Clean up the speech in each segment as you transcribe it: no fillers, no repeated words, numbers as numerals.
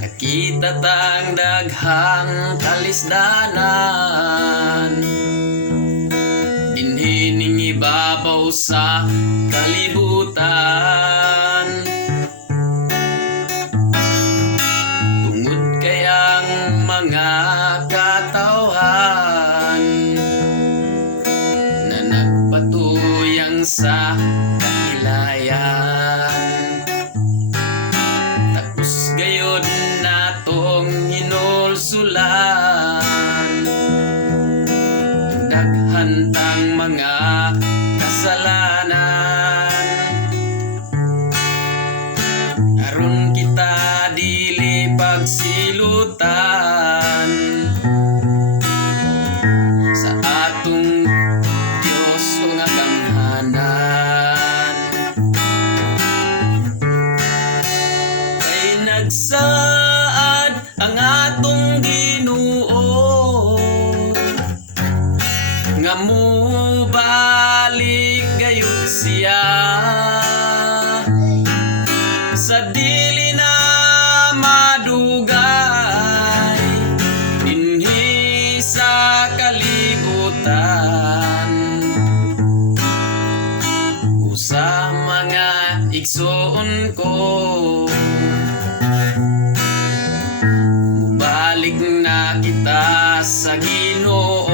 Nakita tang daghang kalisdanan, dinhining ibabaw sa kalibutan. Tungod kayang mga katawhan na nagpatuyang sa kahilayan. Tapos gayod natong hinulsulan, daghan tang mga kasalanan. Aron kita dili pagsilutan sa atong Dios nga gamhanan. Kay nagsaad ang atong Ginoo nga mubalik gayud siya sa dili na madugay dinhi sa kalibutan. Usa mga igsoon ko, mubalik na kita sa Ginoo.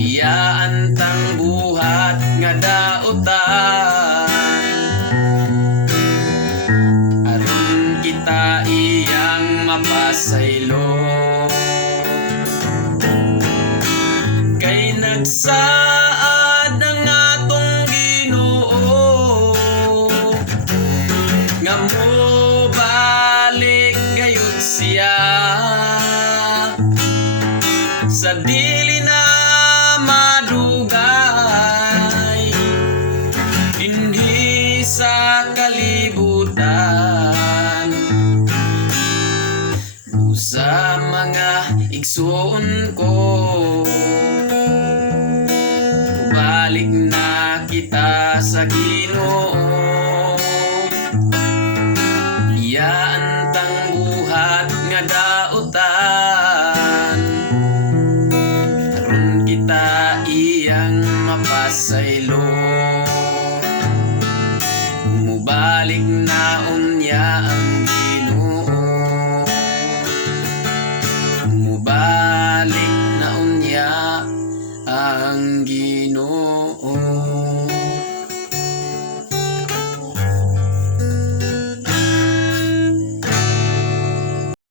Biyaan tang buhat nga daotan, aron kita iyang mapasaylo. Kay nagsaad ang atong Ginoo nga mobalik gayud siya sa dili na madugay dinhi sa kalibutan. Usa mga igsoon ko, balik na kita sa Ginoo. Biyaan tang buhat nga daotan, aron kita iyang mapasaylo. Mubalik na unya ang Ginoo, mubalik na unya ang Ginoo.